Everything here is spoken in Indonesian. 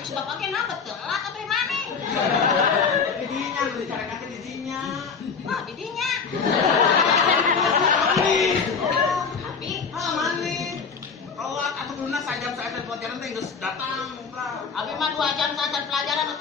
cek bapak ge na telat atuh mana? Di dinya dicarikan di dinya. Mah di dinya. Tapi Mani. Kalau atuh lunas sajam saat pelajaran teh geus datang. abi mah 2 jam saat pelajaran